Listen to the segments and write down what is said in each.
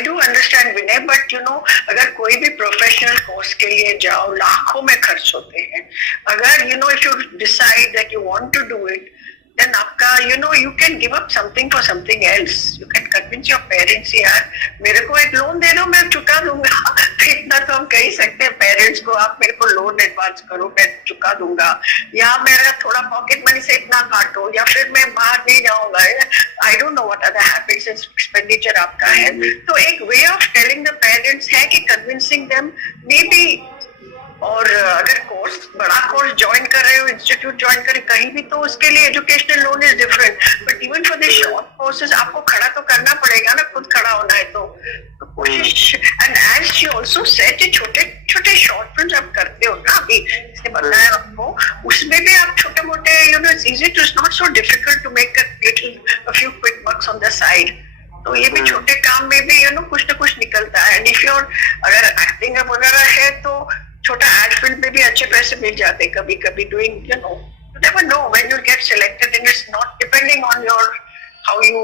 I do understand Vinay, but अगर कोई भी प्रोफेशनल कोर्स के लिए जाओ लाखों में खर्च होते हैं. अगर if you decide that you want to do it, then आपका you can give up something for something else. You can convince your parents, यार मेरे को एक लोन दे दो, मैं चुका दूंगा. इतना तो हम कह ही सकते हैं पेरेंट्स को, आप मेरे को लोन एडवांस करो, मैं चुका दूंगा, या मेरा थोड़ा पॉकेट मनी से इतना काटो, या फिर मैं बाहर नहीं जाऊंगा. I don't know what other habits and expenditure आपका है. तो एक way of telling the parents है कि कन्विंसिंग देम मे बी. और अगर कोर्स बड़ा कोर्स ज्वाइन कर रहे हो, इंस्टीट्यूट ज्वाइन कर रहे कहीं भी, तो उसके लिए educational loan is different. But even for the short courses आपको खड़ा तो करना पड़ेगा ना, खुद खड़ा होना है. तो कोशिश. And as she also said, छोटे छोटे शॉर्ट फिल्म आप करते हो ना, अभी इसने बताया आपको, उसमें भी आप छोटे मोटे it's easy to, it's not so difficult to make a few quick bucks on the side. तो ये भी छोटे काम में भी कुछ ना कुछ निकलता है. एंड इफ योर अगर एक्टिंग वगैरह है तो छोटा एड फिल्म में भी अच्छे पैसे मिल जाते हैं कभी कभी. Doing you never know when you get selected, and it's not depending on how you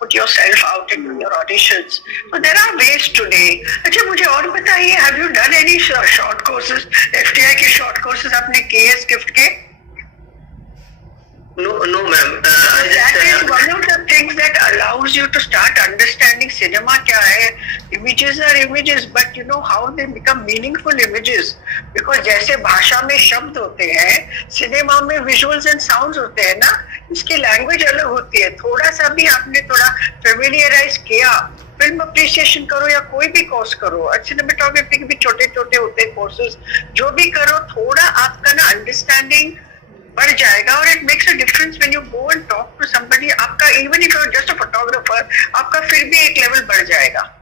put yourself out and do your auditions. So there are ways today. अच्छा मुझे और बताइए, have you done any short courses? FTI के short courses आपने किए gift के? No ma'am. That is one of the things that allows you to start understanding cinema क्या है. Images are images, but how they become meaningful images. Because जैसे भाषा में शब्द होते हैं, सिनेमा में visuals and sounds होते हैं ना, इसकी लैंग्वेज अलग होती है. थोड़ा सा भी आपने थोड़ा फेमिलियराइज किया, फिल्म अप्रिसिएशन करो या कोई भी कोर्स करो, सिनेमेटोग्राफी के भी छोटे छोटे होते हैं कोर्सेज, जो भी करो, थोड़ा आपका ना अंडरस्टैंडिंग बढ़ जाएगा. और it makes a difference when you go and talk to somebody. आपका even if you are just a photographer, आपका फिर भी एक लेवल बढ़ जाएगा.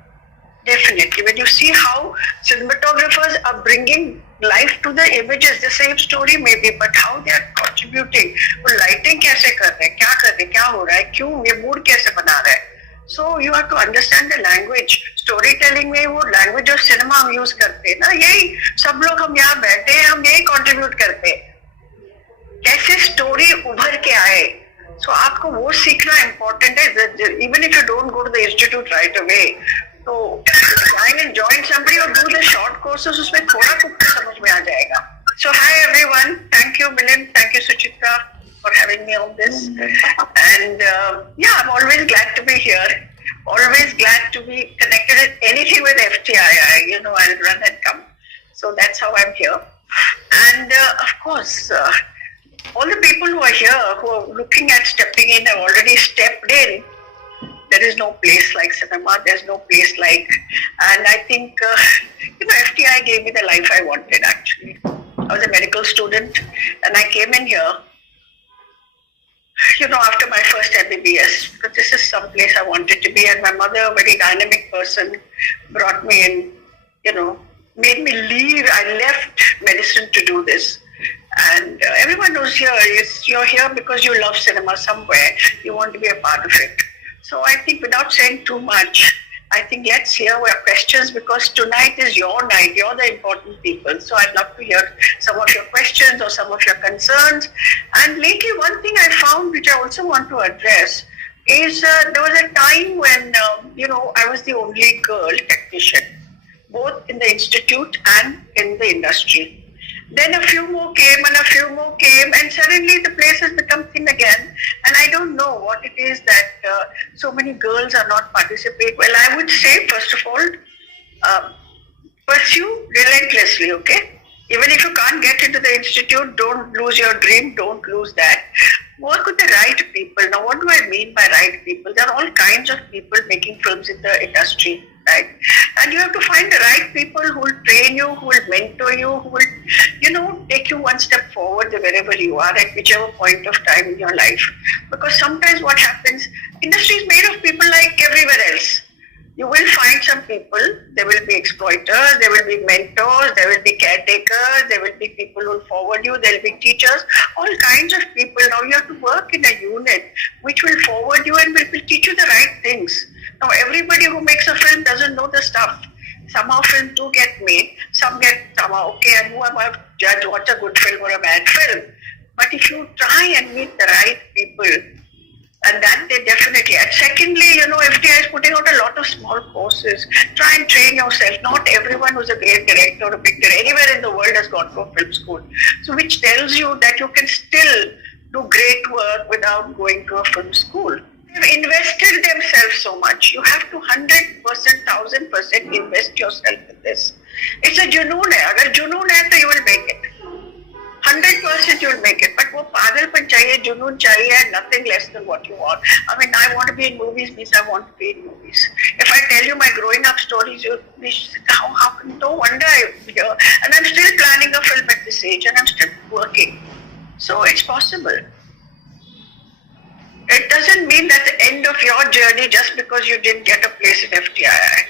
Definitely, when you see how cinematographers are bringing life to the images, the same story maybe, but how they are contributing. वो lighting कैसे कर रहे हैं, क्या कर रहे हैं, क्या हो रहा है, क्यों ये mood कैसे बना रहा है. So you have to understand the language. Storytelling में वो language of cinema हम use करते हैं ना, यही सब लोग हम यहाँ बैठे हैं, हम यही contribute करते हैं. कैसे story उभर के आए. So आपको वो सीखना important है. Even if you don't go to the institute right away, तो join somebody or do the short courses, उसमें थोड़ा कुछ समझ में आ जाएगा. So hi everyone, thank you Milind, thank you Suchitra for having me on this. And yeah, I'm always glad to be here, always glad to be connected with anything with FTii. I'll run and come. So that's how I'm here. And of course, all the people who are here, who are looking at stepping in, have already stepped in. There is no place like cinema. There's no place like, and I think FTI gave me the life I wanted. Actually, I was a medical student, and I came in here. After my first MBBS, because this is some place I wanted to be, and my mother, a very dynamic person, brought me in. Made me leave. I left medicine to do this. And everyone who's here you're here because you love cinema somewhere. You want to be a part of it. So I think without saying too much, I think let's hear your questions, because tonight is your night. You're the important people. So I'd love to hear some of your questions or some of your concerns. And lately, one thing I found, which I also want to address, is there was a time when, I was the only girl technician, both in the institute and in the industry. Then a few more came and a few more came, and suddenly the place has become thin again. And I don't know what it is that so many girls are not participating. Well, I would say, first of all, pursue relentlessly, okay? Even if you can't get into the institute, don't lose your dream, don't lose that. Work with the right people. Now, what do I mean by right people? There are all kinds of people making films in the industry, right? And you have to find the right people who will train you, who will mentor you, who will, take you one step forward wherever you are at whichever point of time in your life. Because sometimes what happens, industry is made of people like everywhere else. You will find some people, there will be exploiters, there will be mentors, there will be caretakers, there will be people who will forward you, there will be teachers, all kinds of people. Now you have to work in a unit which will forward you and will teach you the right things. Now everybody who makes a film doesn't know the stuff. Somehow films do get made, some get somehow okay, and who am I to judge what's a good film or a bad film? But if you try and meet the right people, And that they definitely. And secondly, FTI is putting out a lot of small courses. Try and train yourself. Not everyone who's a great director or a big director anywhere in the world has gone to a film school. So which tells you that you can still do great work without going to a film school. They've invested themselves so much. You have to 100%, 1000% invest yourself in this. It's a junoon hai. Agar junoon hai, so you will make it. 100% you'll make it. But वो पागलपन चाहिए, जुनून चाहिए, nothing less than what you want. I mean, I want to be in movies means I want to be in movies. If I tell you my growing up stories, you'll be how come? No wonder I'm here. And I'm still planning a film at this age, and I'm still working. So it's possible. It doesn't mean that the end of your journey just because you didn't get a place in FTii.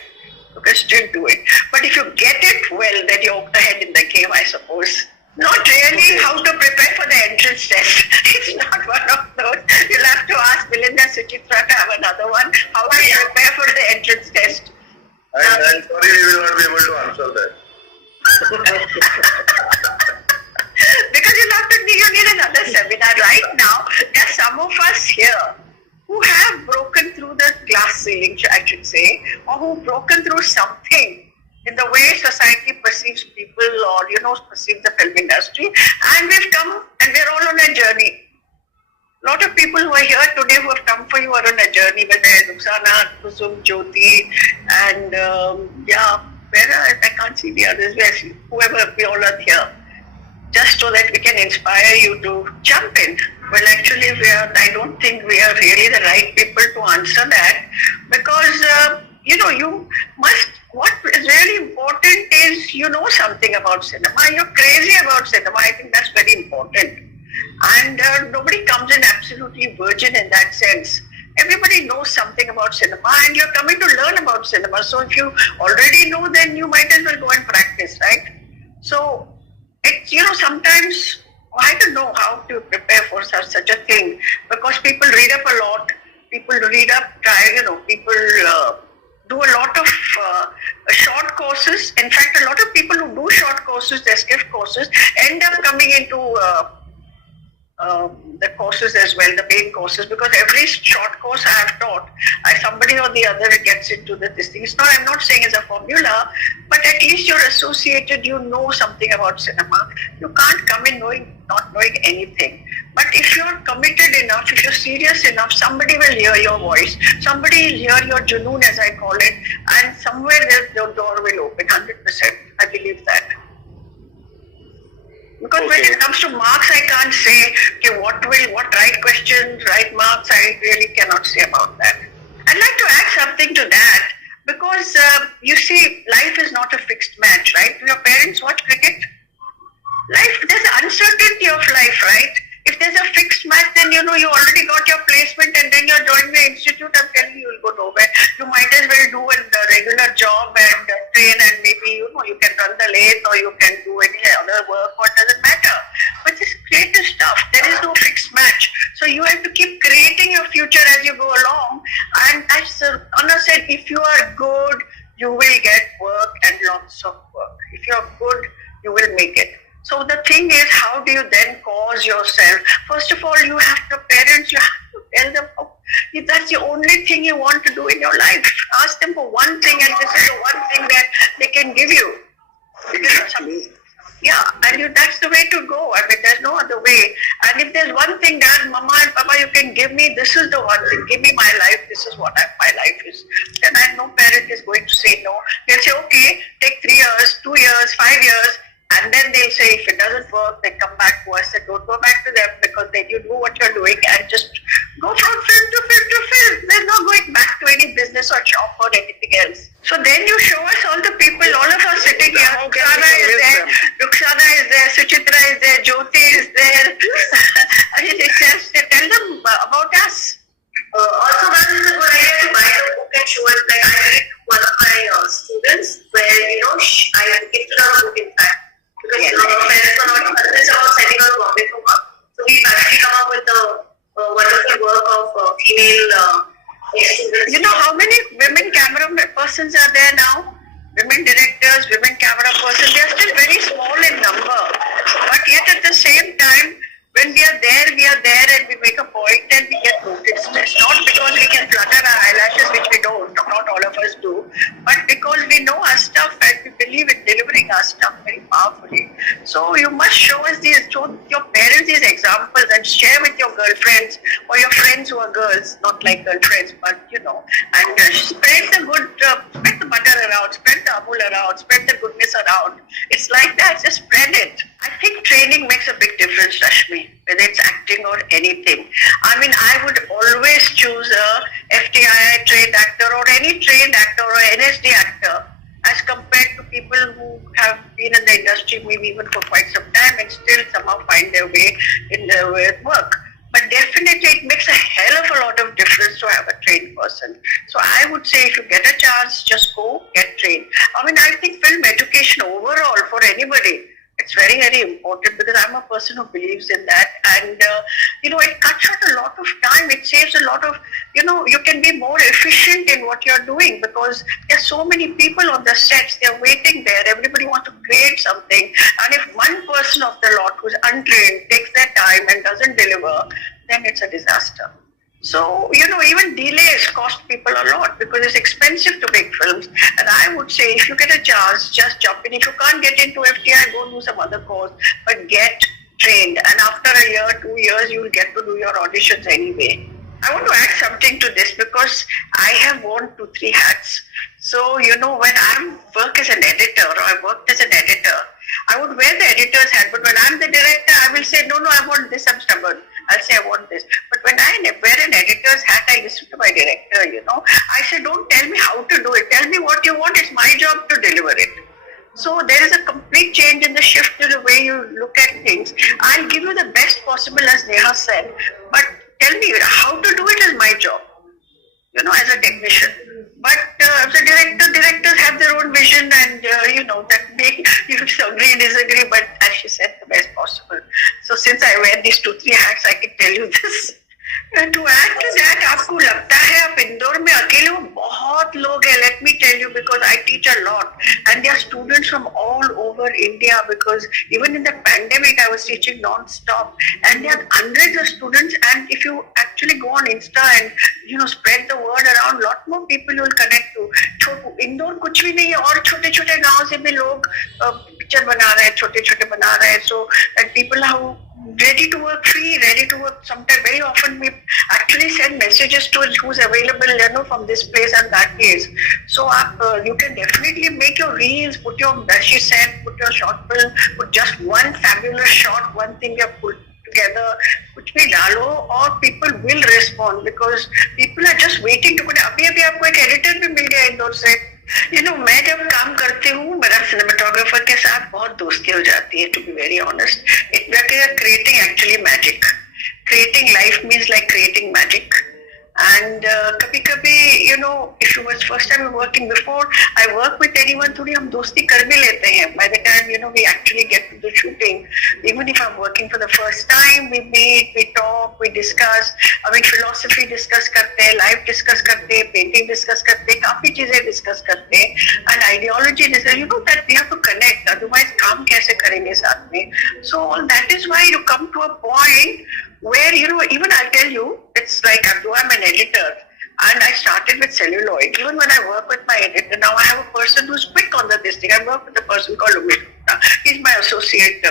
You can still do it. But if you get it well, then you're ahead in the game, I suppose. Not really how to prepare for the entrance test. It's not one of those. You'll have to ask Belinda Suchitra to have another one. How do you prepare for the entrance test? I'm sorry, we will not be able to answer that. Because you need another seminar. Right now, there are some of us here who have broken through the glass ceiling, I should say, or who've broken through something in the way society perceives people or, perceives the film industry. And we've come and we're all on a journey. A lot of people who are here today who have come for you are on a journey, whether it's Ruxana, Kusum, Jyoti, and I can't see the others, whoever we all are here. Just so that we can inspire you to jump in. Well, actually, I don't think we are really the right people to answer that because, you must, what is really important is you know something about cinema. You're crazy about cinema. I think that's very important. And nobody comes in absolutely virgin in that sense. Everybody knows something about cinema and you're coming to learn about cinema. So if you already know, then you might as well go and practice, right? So it's, sometimes I don't know how to prepare for such a thing because people read up a lot. People read up, people do a lot of short courses. In fact, a lot of people who do short courses, their skiff courses, end up coming into the courses as well, the main courses, because every short course I have taught, somebody or the other gets into this thing. I'm not saying it's a formula, but at least you're associated, you know something about cinema. You can't come in not knowing anything. But if you're committed enough, if you're serious enough, somebody will hear your voice. Somebody will hear your junoon, as I call it, and somewhere the door will open, 100%. I believe that. Because when it comes to marks, I can't say what right questions, right marks, I really cannot say about that. I'd like to add something to that because you see, life is not a fixed match, right? Do your parents watch cricket? There's an uncertainty of life, right? If there's a fixed match, then you already got your placement and then you're joining the institute, I'm telling you, you'll go nowhere. You might as well do a regular job and train and maybe, you can run the lathe or you can do any other work, or it doesn't matter. But this creative stuff, there is no fixed match. So you have to keep creating your future as you go along. And as Anna said, if you are good, you will get work and lots of work. If you're good, you will make it. So the thing is, how do you then cause yourself? First of all, you have to parents, you have to tell them, if that's the only thing you want to do in your life, ask them for one thing and this is the one thing that they can give you. Exactly. Yeah, and that's the way to go. I mean, there's no other way. And if there's one thing that Mama and Papa, you can give me, this is the one thing. Give me my life. This is what my life is. Then no parent is going to say no. They'll say, okay, take 3 years, 2 years, 5 years. And then they'll say, if it doesn't work, then come back to us. And don't go back to them because then you do what you're doing and just go from film to film to film. There's no going back to any business or shop or anything else. So then you show us all the people, all of us sitting here. Ruxana is there, Ruxana is there, Suchitra is there, Jyoti is there. Tell them about us. Also, that is a good idea to buy a book and show it. Like I read one of my students where, I gifted her a book in fact. Because parents are not convinced about sending her Bombay for work. So we've actually come up with a wonderful work of female students. You know how many women camera persons are there now? Women directors, women camera persons, they are still very small in number. But yet at the same time, when we are there and we make a point and we get noticed. It's not because we can flutter our eyelashes, which we don't, not all of us do, but because we know our stuff and we believe in delivering our stuff very powerfully. So you must show your parents these examples and share with your girlfriends or your friends who are girls, not like girlfriends, but and spread the butter around, spread the amul around, spread the goodness around. It's like that, just spread it. I think training makes a big difference, Rashmi, whether it's acting or anything. I mean, I would always choose a FTI trained actor or any trained actor or NSD actor as compared to people who have been in the industry maybe even for quite some time and still somehow find their way in their work. But definitely it makes a hell of a lot of difference to have a trained person. So I would say if you get a chance, just go get trained. I mean, I think film education overall for anybody, it's very, very important because I'm a person who believes in that. And, it cuts out a lot of time. It saves a lot of, you can be more efficient in what you're doing because there's so many people on the sets. They're waiting there. Everybody wants to grade something. And if one person of the lot who's untrained takes their time and doesn't deliver, then it's a disaster. So, even delays cost people a lot because it's expensive to make films. And I would say if you get a chance, just jump in. If you can't get into FTI, go do some other course, but get trained. And after a year, 2 years, you will get to do your auditions anyway. I want to add something to this because I have worn 2-3 hats. So, when I work as an editor or I worked as an editor, I would wear the editor's hat. But when I'm the director, I will say, no, I want this, I'm stubborn. I'll say I want this. But when I wear an editor's hat, I listen to my director, I say, don't tell me how to do it. Tell me what you want. It's my job to deliver it. So there is a complete change in the shift in the way you look at things. I'll give you the best possible, as Neha said, but tell me how to do it is my job, as a technician. But as a directors have their own vision and, that may you agree, disagree, but as she said, the best possible. So since I wear these 2-3 hats, I can tell you this. And to add to that, आपको लगता है आप इंदौर में अकेले हो? बहुत लोग हैं, let me tell you, because I teach a lot and there are students from all over India because even in the pandemic I was teaching non-stop and there are hundreds of students, and if you actually go on Insta and spread the word around, lot more people you will connect to. Indore कुछ भी नहीं है और छोटे-छोटे गांव से भी लोग पिक्चर बना रहे हैं, छोटे-छोटे बना रहे हैं. So and people are ready to work free, ready to work. Sometimes, very often, we actually send messages to who's available, from this place and that place. So, you can definitely make your reels, put your, as she said, put your short film, put just one fabulous shot, one thing you have put together, कुछ भी डालो, और people will respond because people are just waiting to put. अभी आपको एक editor भी मिल गया इंदौर से. मैं जब काम करती हूँ, मेरा सिनेमाटोग्राफर के साथ बहुत दोस्ती हो जाती है, to be very honest. We are creating actually magic. Creating life means like creating magic. And कभी-कभी, if it was first time working, before I work with anyone, थोड़ी हम दोस्ती कर भी लेते हैं. By the time, we actually get to the shooting, even if I'm working for the first time, we meet, we talk, we discuss. Philosophy discuss करते हैं, life discuss करते हैं, painting discuss करते हैं, काफी चीजें discuss करते हैं. And ideology discuss, that we have to connect, otherwise काम कैसे करेंगे साथ में. So all that is why you come to a point where, even I'll tell you, it's like, though I'm an editor, and I started with celluloid. Even when I work with my editor, now I have a person who's quick on this thing. I work with a person called Umesh. He's my associate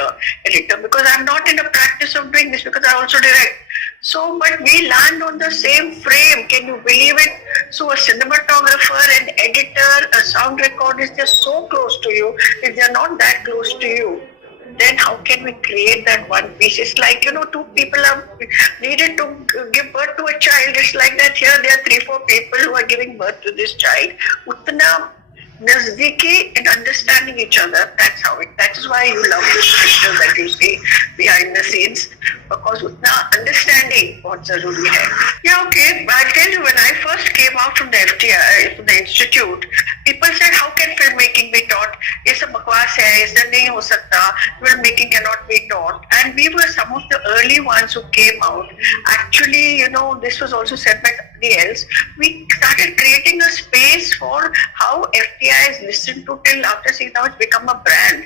editor because I'm not in the practice of doing this because I also direct. So, but we land on the same frame. Can you believe it? So a cinematographer, an editor, a sound recordist, they're so close to you. If they're not that close to you, then how can we create that one piece? It's like, two people are needed to give birth to a child. It's like that here there are 3-4 people who are giving birth to this child. Utna nazdiki in understanding each other. That's how it. That is why you love this picture that you see behind the scenes, because utna understanding what zaruri hai. Yeah, okay. I'll tell you, when I first came out from the FTI, from the institute, people said, how can filmmaking be taught? ये सब बकवास है, ऐसा नहीं हो सकता. Filmmaking cannot be taught. And we were some of the early ones who came out. Actually, this was also said by somebody else. We started creating a space for how FTI is listened to till after 6 now it's become a brand.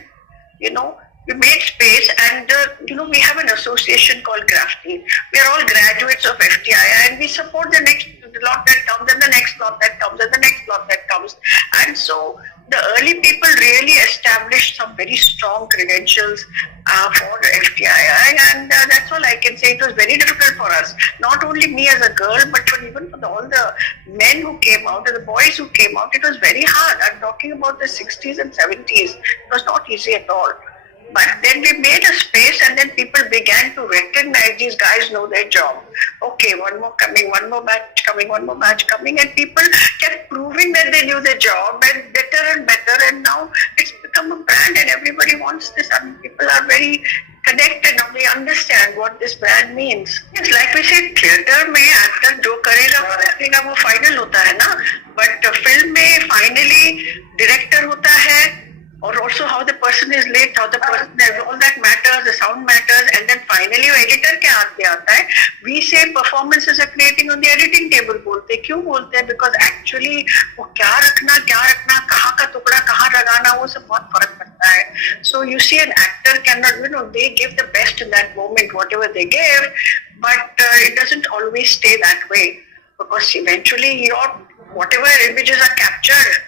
we made space, and we have an association called Grafty. We are all graduates of FTI, and we support the next lot that comes, and the next lot that comes, and the next lot that comes. And so the early people really established some very strong credentials for FTI, and that's all I can say. It was very difficult for us, not only me as a girl, but even for all the men who came out and the boys who came out. It was very hard. I'm talking about the 60s and 70s. It was not easy at all. But then we made a space, and then people began to recognize these guys know their job. Okay, one more coming, one more batch coming, one more batch coming, and people kept proving that they knew their job and better, and now it's become a brand and everybody wants this. I mean, people are very connected now, they understand what this brand means. It's like we say, theater में actor जो करेगा वो final होता है ना, but film में finally director होता है, or also how the person is lit, how the person is, all that matters, the sound matters, and then finally वो editor के हाथ में आता है. We say performances are creating on the editing table बोलते हैं. क्यों बोलते हैं? Because actually वो क्या रखना, कहाँ का टुकड़ा कहाँ लगाना, वो सब बहुत फर्क पड़ता है. So you see an actor cannot, they give the best in that moment, whatever they give, but it doesn't always stay that way, because eventually your whatever images are captured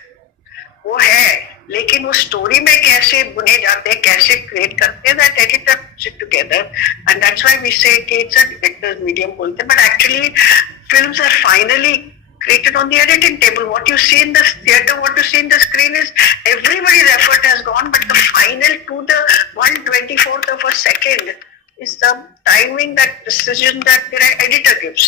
वो है, लेकिन वो स्टोरी में कैसे बुने जाते हैं, कैसे क्रिएट करते हैं, that editor puts it together, and that's why we say it's a director's medium बोलते हैं. But actually films are finally created on the editing table. What you see in the theater, what you see in the screen is everybody's effort has gone, but the final to the 1/24th of a second is the timing, that precision that the editor gives.